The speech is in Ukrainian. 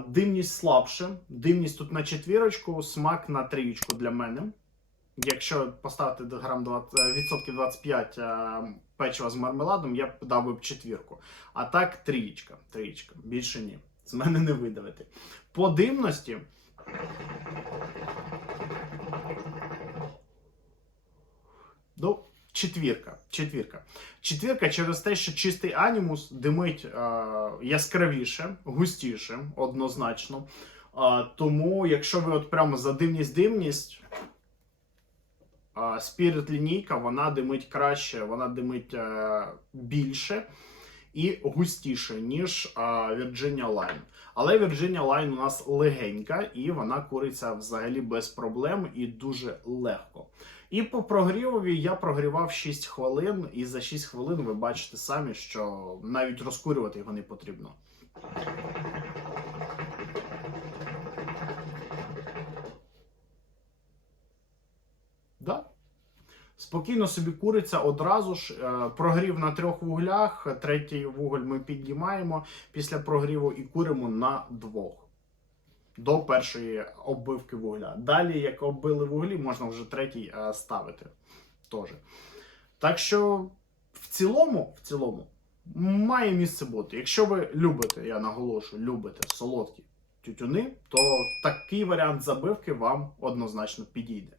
Димність слабше. Димність тут на четвірочку, смак на трієчку для мене. Якщо поставити грам 20, е, відсотків 25 е, печива з мармеладом, я дав би б четвірку. А так трієчка. Трієчка. Більше ні. З мене не видавити. По димності. Ну, четвірка. Четвірка. Четвірка через те, що чистий анімус димить е, яскравіше, густіше, однозначно. Е, тому, якщо ви от прямо за димність-димність, Спірит лінійка, вона димить краще, вона димить е, більше і густіше, ніж Virginia Line. Але Virginia Line у нас легенька, і вона куриться взагалі без проблем і дуже легко. І по прогрівові я прогрівав 6 хвилин, і за 6 хвилин ви бачите самі, що навіть розкурювати його не потрібно. Спокійно собі куриться одразу ж. е, Прогрів на трьох вуглях, третій вуголь ми піднімаємо після прогріву і куримо на двох до першої оббивки вугля. Далі, як оббили вуглі, можна вже третій е, ставити. Теж. Так що, в цілому, в цілому, має місце бути. Якщо ви любите, я наголошую, любите солодкі тютюни, то такий варіант забивки вам однозначно підійде.